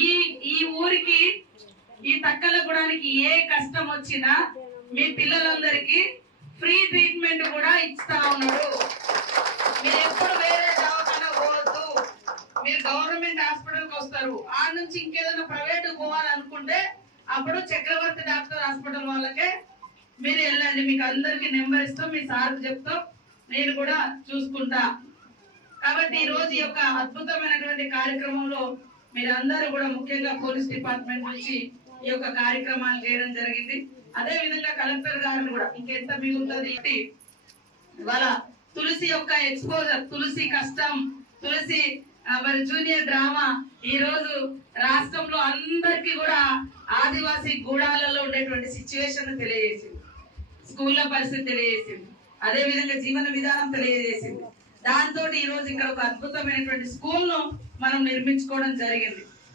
ఈ ఈ ఊరికి ఈ తక్కలగూడానికి ఏ కష్టం వచ్చినా మీ పిల్లలందరికీ ఫ్రీ ట్రీట్మెంట్ కూడా ఇస్తా ఉన్నాడు. మీరు ఎప్పుడు వేరే దవాఖానా పోవద్దు, మీరు గవర్నమెంట్ హాస్పిటల్కి వస్తారు. ఆ నుంచి ఇంకేదైనా ప్రైవేట్ పోవాలనుకుంటే అప్పుడు చక్రవర్తి డాక్టర్ హాస్పిటల్ వాళ్ళకే మీరు వెళ్ళండి. మీకు అందరికి నెంబర్ ఇస్తాం, మీ సార్కి చెప్తాం, నేను కూడా చూసుకుంటా. కాబట్టి ఈ రోజు ఈ యొక్క అద్భుతమైనటువంటి కార్యక్రమంలో మీరందరూ కూడా ముఖ్యంగా పోలీస్ డిపార్ట్మెంట్ నుంచి ఈ యొక్క కార్యక్రమాలు చేయడం జరిగింది. అదే విధంగా కలెక్టర్ గారిని కూడా ఇంకెంత మిగులుతుంది ఇవాళ తులసి యొక్క ఎక్స్పోజర్, తులసి కష్టం, తులసి మరి జూనియర్ డ్రామా ఈ రోజు రాష్ట్రంలో అందరికీ కూడా ఆదివాసీ గూడాలలో ఉండేటువంటి సిచ్యువేషన్ తెలియజేసింది, స్కూళ్ళ పరిస్థితి తెలియజేసింది, అదే విధంగా జీవన విధానం తెలియజేసింది. దాంతో ఈ రోజు ఇక్కడ ఒక అద్భుతమైనటువంటి స్కూల్ ను మనం నిర్మించుకోవడం జరిగింది.